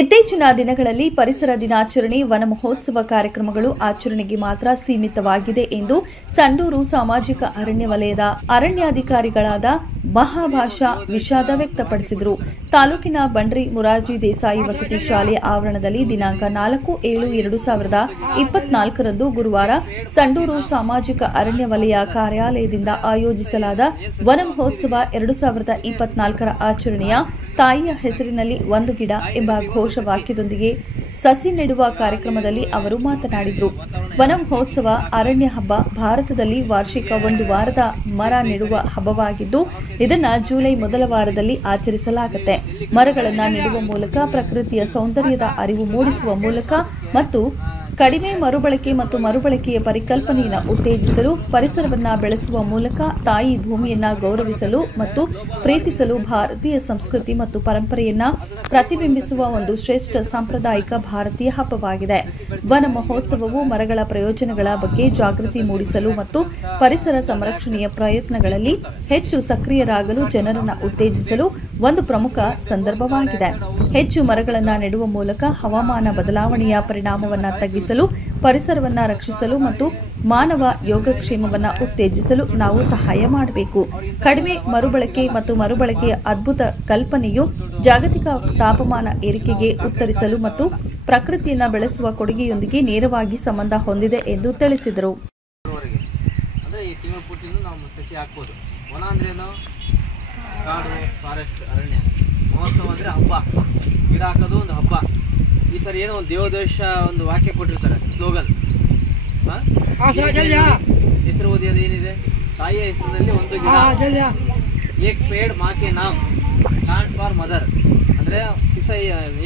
ಇತ್ತೀಚಿನ ದಿನಗಳಲ್ಲಿ ಪರಿಸರ ದಿನಾಚರಣೆ ವನ ಮಹೋತ್ಸವ ಕಾರ್ಯಕ್ರಮಗಳು ಆಚರಣೆಗೆ ಮಾತ್ರ ಸೀಮಿತವಾಗಿದೆ ಎಂದು ಸಂಡೂರು ಸಾಮಾಜಿಕ ಅರಣ್ಯ ವಲಯದ ಅರಣ್ಯಾಧಿಕಾರಿಗಳಾದ ಮಹಾಭಾಷಾ ವಿಷಾದ ವ್ಯಕ್ತಪಡಿಸಿದರು. ತಾಲೂಕಿನ ಬಂಡ್ರಿ ಮುರಾರ್ಜಿ ದೇಸಾಯಿ ವಸತಿ ಶಾಲೆಯ ಆವರಣದಲ್ಲಿ ದಿನಾಂಕ 4/7/2024ರಂದು ಗುರುವಾರ ಸಂಡೂರು ಸಾಮಾಜಿಕ ಅರಣ್ಯ ವಲಯ ಕಾರ್ಯಾಲಯದಿಂದ ಆಯೋಜಿಸಲಾದ ವನ ಮಹೋತ್ಸವ 2024ರ ಆಚರಣೆಯ ತಾಯಿಯ ಹೆಸರಿನಲ್ಲಿ ಒಂದು ಗಿಡ ಎಂಬ ಘೋಷವಾಕ್ಯದೊಂದಿಗೆ ಸಸಿ ನೆಡುವ ಕಾರ್ಯಕ್ರಮದಲ್ಲಿ ಅವರು ಮಾತನಾಡಿದರು. ವನ ಮಹೋತ್ಸವ ಅರಣ್ಯ ಹಬ್ಬ ಭಾರತದಲ್ಲಿ ವಾರ್ಷಿಕ ಒಂದು ವಾರದ ಮರ ನೆಡುವ ಹಬ್ಬವಾಗಿದ್ದು ಇದನ್ನು ಜುಲೈ ಮೊದಲ ವಾರದಲ್ಲಿ ಆಚರಿಸಲಾಗುತ್ತೆ. ಮರಗಳನ್ನು ನೆಡುವ ಮೂಲಕ ಪ್ರಕೃತಿಯ ಸೌಂದರ್ಯದ ಅರಿವು ಮೂಡಿಸುವ ಮೂಲಕ ಮತ್ತು ಕಡಿಮೆ ಮರುಬಳಕೆ ಮತ್ತು ಮರುಬಳಕೆಯ ಪರಿಕಲ್ಪನೆಯನ್ನು ಉತ್ತೇಜಿಸಲು ಪರಿಸರವನ್ನು ಬೆಳೆಸುವ ಮೂಲಕ ತಾಯಿ ಭೂಮಿಯನ್ನು ಗೌರವಿಸಲು ಮತ್ತು ಪ್ರೀತಿಸಲು ಭಾರತೀಯ ಸಂಸ್ಕೃತಿ ಮತ್ತು ಪರಂಪರೆಯನ್ನು ಪ್ರತಿಬಿಂಬಿಸುವ ಒಂದು ಶ್ರೇಷ್ಠ ಸಾಂಪ್ರದಾಯಿಕ ಭಾರತೀಯ ಹಬ್ಬವಾಗಿದೆ. ವನ ಮಹೋತ್ಸವವು ಮರಗಳ ಪ್ರಯೋಜನಗಳ ಬಗ್ಗೆ ಜಾಗೃತಿ ಮೂಡಿಸಲು ಮತ್ತು ಪರಿಸರ ಸಂರಕ್ಷಣೆಯ ಪ್ರಯತ್ನಗಳಲ್ಲಿ ಹೆಚ್ಚು ಸಕ್ರಿಯರಾಗಲು ಜನರನ್ನು ಉತ್ತೇಜಿಸಲು ಒಂದು ಪ್ರಮುಖ ಸಂದರ್ಭವಾಗಿದೆ. ಹೆಚ್ಚು ಮರಗಳನ್ನು ನೆಡುವ ಮೂಲಕ ಹವಾಮಾನ ಬದಲಾವಣೆಯ ಪರಿಣಾಮವನ್ನು ತಗ್ಗಿಸಲು, ಪರಿಸರವನ್ನು ರಕ್ಷಿಸಲು ಮತ್ತು ಮಾನವ ಯೋಗಕ್ಷೇಮವನ್ನು ಉತ್ತೇಜಿಸಲು ನಾವು ಸಹಾಯ ಮಾಡಬೇಕು. ಕಡಿಮೆ ಮರುಬಳಕೆ ಮತ್ತು ಮರುಬಳಕೆಯ ಅದ್ಭುತ ಕಲ್ಪನೆಯು ಜಾಗತಿಕ ತಾಪಮಾನ ಏರಿಕೆಗೆ ಉತ್ತರಿಸಲು ಮತ್ತು ಪ್ರಕೃತಿಯನ್ನು ಬೆಳೆಸುವ ಕೊಡುಗೆಯೊಂದಿಗೆ ನೇರವಾಗಿ ಸಂಬಂಧ ಹೊಂದಿದೆ ಎಂದು ತಿಳಿಸಿದರು. ಗಿಡ ಹಾಕೋದು ಒಂದು ಹಬ್ಬ. ಈ ಸರಿ ಏನೋ ಒಂದು ದೇವದೋಷ ಒಂದು ವಾಕ್ಯ ಕೊಟ್ಟಿರ್ತಾರೆ, ಸ್ಲೋಗನ್. ಹೆಸರು ಓದಿಯೋದು ಏನಿದೆ? ತಾಯಿಯ ಹೆಸರಿನಲ್ಲಿ ಒಂದು ಗಿಡ, ಏಕ್ ಪೇಡ್ ಮಾಕೆ ನಾಮ್, ಪ್ಲಾಂಟ್ ಫಾರ್ ಮದರ್. ಅಂದರೆ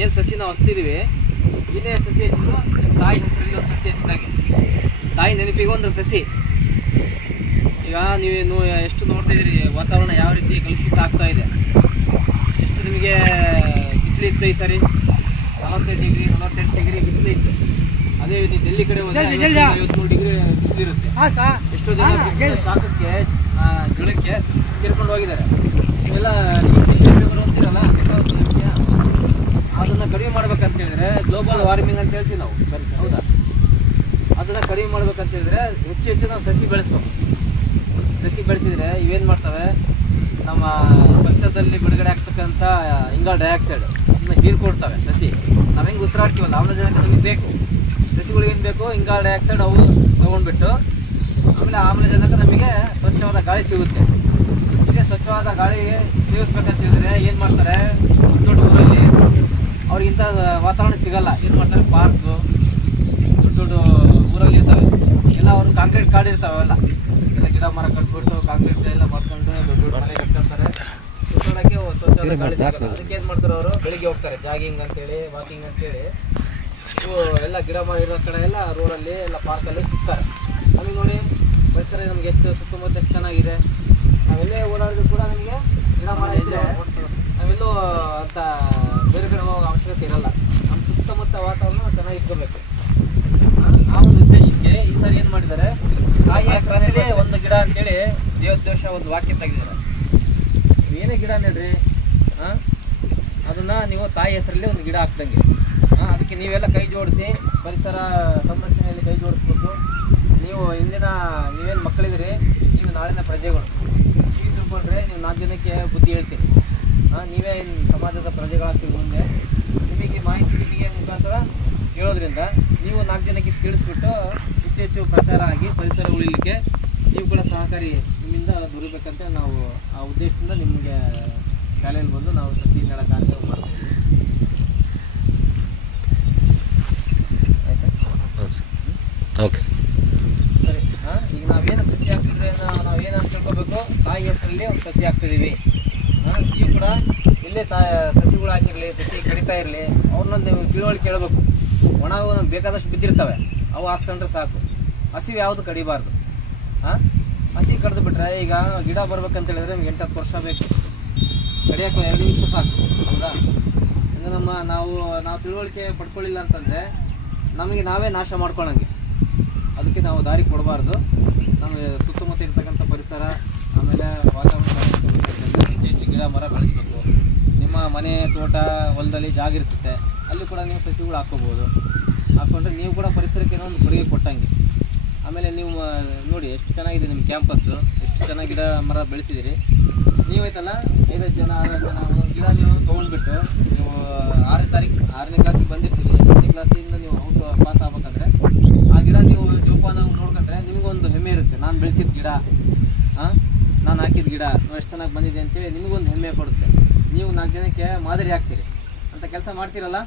ಏನು ಸಸಿ ನಾವು ಹಚ್ತಿದೀವಿ, ಏನೇ ಸಸಿ ಹಚ್ಚಿದ್ರು ತಾಯಿ ಹೆಸರಲ್ಲಿ ಒಂದು ಸಸಿ ಹಚ್ಚಿದಾಗೆ, ತಾಯಿ ನೆನಪಿಗೆ ಒಂದು ಸಸಿ. ಈಗ ನೀವು ಎಷ್ಟು ನೋಡ್ತಾ ಇದ್ದೀರಿ ವಾತಾವರಣ ಯಾವ ರೀತಿ ಕಲುಷಿತ ಆಗ್ತಾ ಇದೆ. ಎಷ್ಟು ನಿಮಗೆ ಬಿಸಿಲು ಇತ್ತು ಈ ಸರಿ, 45 ಡಿಗ್ರಿ 48 ಡಿಗ್ರಿ ಬಿಸಿಲು ಇತ್ತು. ಅದೇ ನೀವು ಡೆಲ್ಲಿ ಕಡೆ ಹೋದರೆ 53 ಡಿಗ್ರಿ ಬಿಸಿಲಿರುತ್ತೆ. ಎಷ್ಟೋ ಜನ ಶಾಖಕ್ಕೆ ಜ್ವರಕ್ಕೆ ತೀರ್ಕೊಂಡು ಹೋಗಿದ್ದಾರೆ. ಇವೆಲ್ಲ ಹೋಗ್ತಿರಲ್ಲ, ಅದನ್ನು ಕಡಿಮೆ ಮಾಡ್ಬೇಕಂತ ಹೇಳಿದ್ರೆ ಗ್ಲೋಬಲ್ ವಾರ್ಮಿಂಗ್ ಅಂತ ಹೇಳ್ತೀವಿ ನಾವು, ಹೌದಾ? ಅದನ್ನು ಕಡಿಮೆ ಮಾಡ್ಬೇಕಂತ ಹೇಳಿದ್ರೆ ಹೆಚ್ಚು ನಾವು ಸಸಿ ಬೆಳೆಸ್ಬೇಕು. ಸಸಿ ಬೆಳೆಸಿದ್ರೆ ಇವೇನು ಮಾಡ್ತವೆ, ನಮ್ಮ ಪರಿಸರದಲ್ಲಿ ಬಿಡುಗಡೆ ಆಗ್ತಕ್ಕಂಥ ಇಂಗಾಲ ಡೈಆಕ್ಸೈಡ್ ಅದನ್ನ ಹೀರ್ಕೊಡ್ತವೆ ಸಸಿ. ನಾವು ಹೆಂಗೆ ಉಸಿರಾಡ್ತೀವಲ್ಲ, ಆಮ್ಲಜನಕ ನಮಗೆ ಬೇಕು, ಸಸಿಗಳಿಗೇನು ಬೇಕು, ಇಂಗಾಲ ಡೈಆಕ್ಸೈಡ್ ಅವು ತೊಗೊಂಡ್ಬಿಟ್ಟು ಆಮೇಲೆ ಆಮ್ಲಜನಕ ನಮಗೆ ಸ್ವಚ್ಛವಾದ ಗಾಳಿ ಸಿಗುತ್ತೆ. ಹೀಗೆ ಸ್ವಚ್ಛವಾದ ಗಾಳಿ ಸೇವಿಸ್ಬೇಕಂತ ಹೇಳಿದ್ರೆ ಏನು ಮಾಡ್ತಾರೆ, ದೊಡ್ಡ ಊರಲ್ಲಿ ಅವ್ರಿಗಿಂತ ವಾತಾವರಣ ಸಿಗಲ್ಲ. ಏನು ಮಾಡ್ತಾರೆ, ಪಾರ್ಕು ದೊಡ್ಡ ಊರಲ್ಲಿ ಇರ್ತವೆ ಎಲ್ಲ, ಅವರು ಕಾಂಕ್ರೀಟ್ ಕಾಡು ಇರ್ತಾವೆ, ಅವೆಲ್ಲ ಎಲ್ಲ ಗಿಡ ಮರ ಕಟ್ಬಿಟ್ಟು ಕಾಂಕ್ರೀಟ್ ಎಲ್ಲ ಮಾಡ್ಕೊಂಡು ದೊಡ್ಡ ಮನೆ ಕಟ್ಕೊಳ್ತಾರೆ. ಸುತ್ತೋಡಕ್ಕೆ ಸ್ವಚ್ಛವಾದ ಗಾಳಿ ಸಿಗಲ್ಲ. ಅದಕ್ಕೆ ಏನು ಮಾಡ್ತಾರೆ, ಅವರು ಬೆಳಿಗ್ಗೆ ಹೋಗ್ತಾರೆ ಜಾಗಿಂಗ್ ಅಂತೇಳಿ, ವಾಕಿಂಗ್ ಅಂತೇಳಿ. ಇವು ಎಲ್ಲ ಗಿಡ ಮರ ಇರೋ ಕಡೆ ಎಲ್ಲ ರೋಡಲ್ಲಿ ಎಲ್ಲ ಪಾರ್ಕಲ್ಲಿ ಸಿಗ್ತಾರೆ. ನಮಗೆ ನೋಡಿ ಪರಿಸರ ನಮ್ಗೆ ಎಷ್ಟು ಸುತ್ತಮುತ್ತ ಎಷ್ಟು ಚೆನ್ನಾಗಿದೆ. ನಾವೆಲ್ಲೇ ಓಡಾಡಿದ್ರು ಕೂಡ ನಮಗೆ ಗಿಡ ಮರ ಇದ್ದರೆ ನಾವೆಲ್ಲೂ ಅಂತ ಬೇರೆ ಕಡೆ ಹೋಗೋ ಅವಶ್ಯಕತೆ ಇರಲ್ಲ. ನಮ್ಮ ಸುತ್ತಮುತ್ತ ವಾತಾವರಣ ಚೆನ್ನಾಗಿ ಇಟ್ಕೋಬೇಕು. ಆ ಒಂದು ಉದ್ದೇಶಕ್ಕೆ ಈ ಸಾರಿ ಏನು ಮಾಡಿದ್ದಾರೆ, ತಾಯಿ ಹೆಸರಲ್ಲಿ ಒಂದು ಗಿಡ ಅಂತೇಳಿ ದೇವೋದ್ದೇಶ ಒಂದು ವಾಕ್ಯ ತೆಗೆದಿದ್ದಾರೆ. ನೀವು ಏನೇ ಗಿಡ ನೆಡ್ರಿ, ಅದನ್ನು ನೀವು ತಾಯಿ ಹೆಸರಲ್ಲಿ ಒಂದು ಗಿಡ ಹಾಕ್ದಂಗೆ. ಅದಕ್ಕೆ ನೀವೆಲ್ಲ ಕೈ ಜೋಡಿಸಿ ಪರಿಸರ ಸಂರಕ್ಷಣೆಯಲ್ಲಿ ಕೈ ಜೋಡಿಸ್ಬೇಕು. ನೀವೇನು ಮಕ್ಕಳಿದ್ದೀರಿ, ನೀವು ನಾಳಿನ ಪ್ರಜೆಗಳು. ಈಗ ತಿಳ್ಕೊಂಡ್ರೆ ನೀವು 4 ಜನಕ್ಕೆ ಬುದ್ಧಿ ಹೇಳ್ತೀರಿ. ನೀವೇ ಸಮಾಜದ ಪ್ರಜೆಗಳಾಗ್ತೀವಿ ಮುಂದೆ. ನಿಮಗೆ ಮಾಹಿತಿ ನಿಮಗೆ ಮುಖಾಂತರ ಹೇಳೋದ್ರಿಂದ ನೀವು 4 ಜನಕ್ಕೆ ತಿಳಿಸ್ಬಿಟ್ಟು ಹೆಚ್ಚು ಪ್ರಚಾರ ಆಗಿ ಪರಿಸರ ಉಳಿಲಿಕ್ಕೆ ನೀವು ಕೂಡ ಸಹಕಾರಿ ನಿಮ್ಮಿಂದ ದೊರಕಬೇಕಂತ ನಾವು ಆ ಉದ್ದೇಶದಿಂದ ನಿಮಗೆ ಶಾಲೆಯಲ್ಲಿ ಬಂದು ನಾವು ಸಸಿ ನೆಡೋ ಕಾರ್ಯಕ್ರಮ ಮಾಡ್ತೀವಿ. ಓಕೆ ಸರಿ. ಈಗ ನಾವೇನು ಸಸಿ ಹಾಕ್ತಿದ್ರೆ ನಾವೇನು ಅಂತ ತಿಳ್ಕೊಬೇಕು, ತಾಯಿ ಹೆಸರಲ್ಲಿ ಒಂದು ಸಸಿ ಹಾಕ್ತಿದ್ದೀವಿ. ನೀವು ಕೂಡ ಇಲ್ಲೇ ಸಸಿಗಳು ಹಾಕಿರಲಿ, ಸಸಿ ಕಡಿತಾ ಇರಲಿ, ಅವ್ರನ್ನೊಂದು ತಿಳುವಳಿಕೆ ಕೇಳಬೇಕು. ಒಣವು ನಮ್ಗೆ ಬೇಕಾದಷ್ಟು ಬಿದ್ದಿರ್ತವೆ, ಅವು ಹಾಸ್ಕೊಂಡ್ರೆ ಸಾಕು. ಹಸಿವು ಯಾವುದು ಕಡಿಬಾರ್ದು. ಹಸಿ ಕಡ್ದು ಬಿಟ್ರೆ, ಈಗ ಗಿಡ ಬರ್ಬೇಕಂತ ಹೇಳಿದ್ರೆ ನಮ್ಗೆ 8-10 ವರ್ಷ ಬೇಕು. ಕಡಿಯೋಕೆ 2 ನಿಮಿಷ ಸಾಕು, ಹೌದಾ? ಇನ್ನು ನಾವು ತಿಳುವಳಿಕೆ ಪಡ್ಕೊಳ್ಳಿಲ್ಲ ಅಂತಂದರೆ ನಮಗೆ ನಾವೇ ನಾಶ ಮಾಡ್ಕೊಳ್ಳೋಂಗೆ. ಅದಕ್ಕೆ ನಾವು ದಾರಿ ಕೊಡಬಾರ್ದು. ನಮಗೆ ಸುತ್ತಮುತ್ತ ಇರ್ತಕ್ಕಂಥ ಪರಿಸರ ಆಮೇಲೆ ವಾತಾವರಣ ಹೆಚ್ಚು ಗಿಡ ಮರ ಬೆಳೆಸಬೇಕು. ನಿಮ್ಮ ಮನೆ ತೋಟ ಹೊಲದಲ್ಲಿ ಜಾಗ ಇರ್ತದೆ, ಅಲ್ಲಿ ಕೂಡ ನೀವು ಸಸಿಗಳು ಹಾಕ್ಕೋಬೋದು. ಹಾಕ್ಕೊಂಡ್ರೆ ನೀವು ಕೂಡ ಪರಿಸರಕ್ಕೆ ಒಂದು ಕೊಡುಗೆ ಕೊಟ್ಟಂಗೆ. ಆಮೇಲೆ ನೀವು ನೋಡಿ ಎಷ್ಟು ಚೆನ್ನಾಗಿದೆ ನಿಮ್ಮ ಕ್ಯಾಂಪಸ್ಸು, ಎಷ್ಟು ಚೆನ್ನಾಗಿ ಗಿಡ ಮರ ಬೆಳೆಸಿದ್ದೀರಿ. ನೀವೈತಲ್ಲ 5 ಜನ 6 ಜನ ಒಂದೊಂದು ಗಿಡ ನೀವು ತೊಗೊಂಡ್ಬಿಟ್ಟು ನೀವು 6ನೇ ತಾರೀಕು 6ನೇ ಕ್ಲಾಸಿಗೆ ಬಂದಿರ್ತೀರಿ. 6ನೇ ಕ್ಲಾಸಿಂದ ನೀವು ಔಟ್ ಪಾಸ್ ಆಗ್ಬೇಕಂದ್ರೆ ಆ ಗಿಡ ನೀವು ಜೋಪಾನ ನೋಡ್ಕೊಂಡ್ರೆ ನಿಮಗೊಂದು ಹೆಮ್ಮೆ ಇರುತ್ತೆ. ನಾನು ಬೆಳೆಸಿದ ಗಿಡ, ನಾನು ಹಾಕಿದ ಗಿಡ ಎಷ್ಟು ಚೆನ್ನಾಗಿ ಬಂದಿದೆ ಅಂತೇಳಿ ನಿಮಗೊಂದು ಹೆಮ್ಮೆ ಕೊಡುತ್ತೆ. ನೀವು 4 ಜನಕ್ಕೆ ಮಾದರಿ ಆಗ್ತೀರಿ ಅಂತ ಕೆಲಸ ಮಾಡ್ತೀರಲ್ಲ.